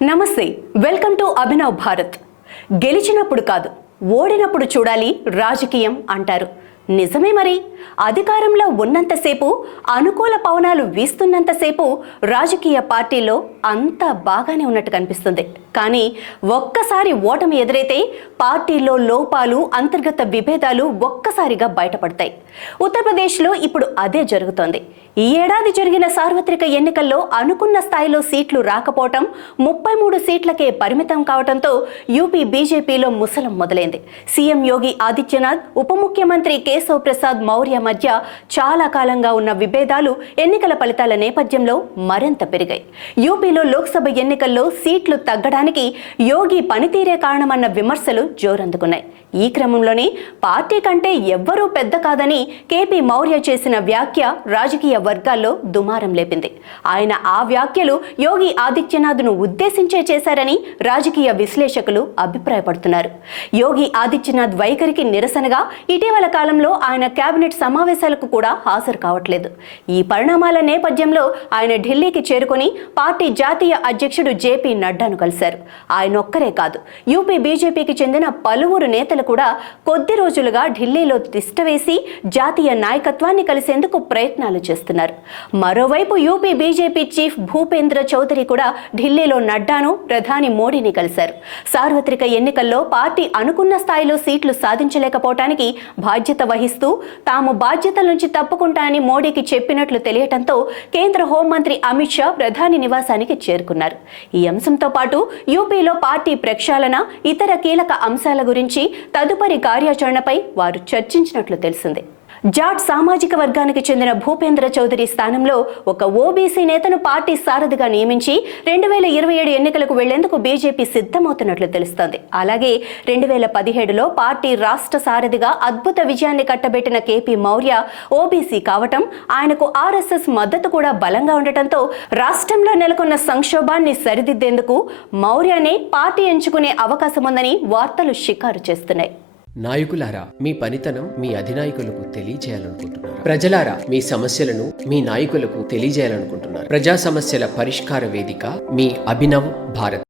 నమస్తే, welcome to Abhinav Bharat. గెలిచినప్పుడు కాదు, ఓడినప్పుడు చూడాలి రాజకీయం అంటారు. నిజమే మరి. అధికారంలో ఉన్నంతసేపు, అనుకూల పవనాలు వీస్తున్నంతసేపు రాజకీయ పార్టీల్లో అంతా బాగానే ఉన్నట్టు కనిపిస్తుంది. కానీ ఒక్కసారి ఓటమి ఎదురైతే పార్టీల్లో లోపాలు, అంతర్గత విభేదాలు ఒక్కసారిగా బయటపడతాయి. ఉత్తరప్రదేశ్లో ఇప్పుడు అదే జరుగుతోంది. ఈ ఏడాది జరిగిన సార్వత్రిక ఎన్నికల్లో అనుకున్న స్థాయిలో సీట్లు రాకపోవటం, 33 సీట్లకే పరిమితం కావడంతో యూపీ బీజేపీలో ముసలం మొదలైంది. సీఎం యోగి ఆదిత్యనాథ్, ఉప ముఖ్యమంత్రి కేశవ్ ప్రసాద్ మౌర్య మధ్య చాలా కాలంగా ఉన్న విభేదాలు ఎన్నికల ఫలితాల నేపథ్యంలో మరింత పెరిగాయి. యూపీలో లోక్సభ ఎన్నికల్లో సీట్లు తగ్గడానికి యోగి పనితీరే కారణమన్న విమర్శలు జోరందుకున్నాయి. ఈ క్రమంలోనే పార్టీ కంటే ఎవ్వరూ పెద్ద కాదని కేపీ మౌర్య చేసిన వ్యాఖ్య రాజకీయ వర్గాల్లో దుమారం లేపింది. ఆయన ఆ వ్యాఖ్యలు యోగి ఆదిత్యనాథ్ను ఉద్దేశించే చేశారని రాజకీయ విశ్లేషకులు అభిప్రాయపడుతున్నారు. యోగి ఆదిత్యనాథ్ వైఖరికి నిరసనగా ఇటీవల కాలంలో ఆయన కేబినెట్ సమావేశాలకు కూడా హాజరు కావట్లేదు. ఈ పరిణామాల నేపథ్యంలో ఆయన ఢిల్లీకి చేరుకొని పార్టీ జాతీయ అధ్యక్షుడు జేపీ నడ్డాను కలిశారు. ఆయనొక్కరే కాదు, యూపీ బీజేపీకి చెందిన పలువురు నేతలు కూడా కొద్ది రోజులుగా ఢిల్లీలో తిష్టవేసి జాతీయ నాయకత్వాన్ని కలిసేందుకు ప్రయత్నాలు చేస్తున్నారు. మరోవైపు UP BJP chief Bhupendra Chaudhary కూడా ఢిల్లీలో నడ్డాను, ప్రధాని మోడీని కలిశారు. సార్వత్రిక ఎన్నికల్లో పార్టీ అనుకున్న స్థాయిలో సీట్లు సాధించలేకపోవటానికి బాధ్యత వహిస్తూ తాము బాధ్యతల నుంచి తప్పుకుంటానని మోడీకి చెప్పినట్లు తెలియటంతో కేంద్ర హోంమంత్రి అమిత్ షా ప్రధాని నివాసానికి చేరుకున్నారు. ఈ అంశంతో పాటు యూపీలో పార్టీ ప్రక్షాళన, ఇతర కీలక అంశాల గురించి తదుపరి కార్యాచరణపై వారు చర్చించినట్లు తెలిసింది. జాట్ సామాజిక వర్గానికి చెందిన భూపేంద్ర చౌదరి స్థానంలో ఒక ఓబీసీ నేతను పార్టీ సారథిగా నియమించి 2027 ఎన్నికలకు వెళ్లేందుకు బీజేపీ సిద్ధమవుతున్నట్లు తెలుస్తోంది. అలాగే 2017లో పార్టీ రాష్ట్ర సారథిగా అద్భుత విజయాన్ని కట్టబెట్టిన కేపీ మౌర్య ఓబీసీ కావటం, ఆయనకు ఆర్ఎస్ఎస్ మద్దతు కూడా బలంగా ఉండటంతో రాష్ట్రంలో నెలకొన్న సంక్షోభాన్ని సరిదిద్దేందుకు మౌర్యనే పార్టీ ఎంచుకునే అవకాశం ఉందని వార్తలు షికారు చేస్తున్నాయి. నాయకులారా, మీ పనితనం మీ అధినాయకులకు తెలియజేయాలనుకుంటున్నారు. ప్రజలారా, మీ సమస్యలను మీ నాయకులకు తెలియజేయాలనుకుంటున్నారు. ప్రజా సమస్యల పరిష్కార వేదిక మీ అభినవ్ భారత్.